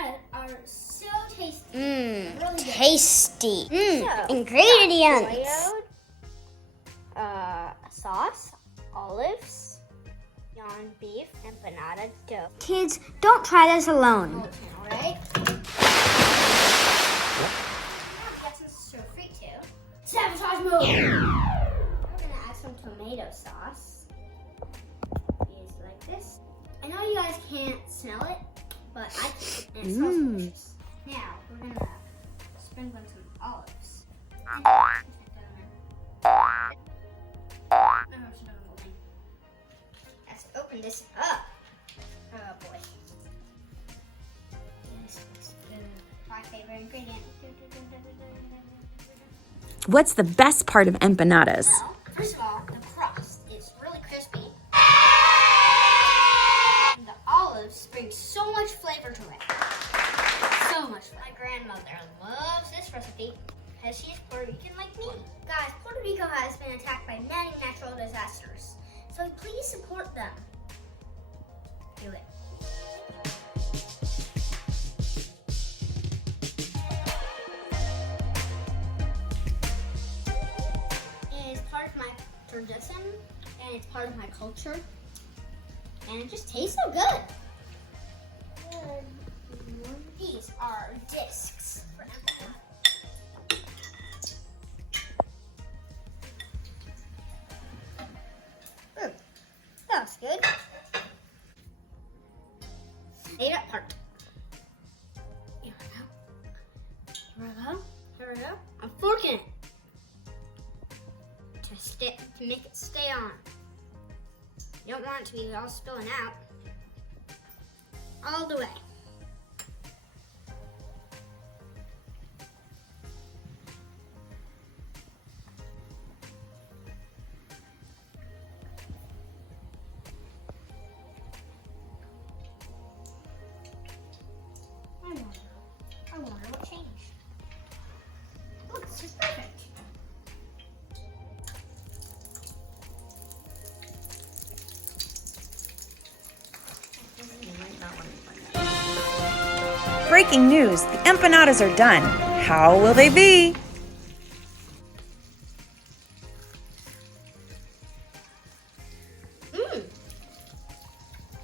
empanadas are so tasty. Really tasty. So, Ingredients. Sauce, olives, young beef, empanada dough. Kids, don't try this alone. Right? Guess it's so free too. Sabotage mode. We're gonna add some tomato sauce. It's like this. I know you guys can't smell it, but I can. And it smells delicious. Now we're gonna sprinkle in some olives. Let's open this up. Oh boy. This is my favorite ingredient. What's the best part of empanadas? Well, first of all, the crust is really crispy. And the olives bring so much flavor to it. So much flavor. My grandmother loves this recipe because she's Puerto Rican like me. Guys, Puerto Rico has been attacked by many natural disasters, so please support them. Do it. It is part of my tradition, and it's part of my culture, and it just tastes so good. These are discs for empanadas. That was good. Favorite part. Here we go. Here we go. Here we go. I'm forking it to make it stay on. You don't want it to be all spilling out. All the way. I wonder what changed. Look, this is perfect. Breaking news, the empanadas are done. How will they be?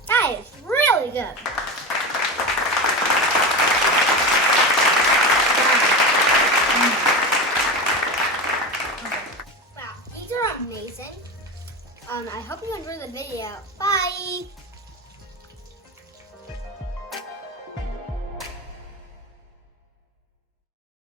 That is really good. Wow, these are amazing. I hope you enjoyed the video. Bye.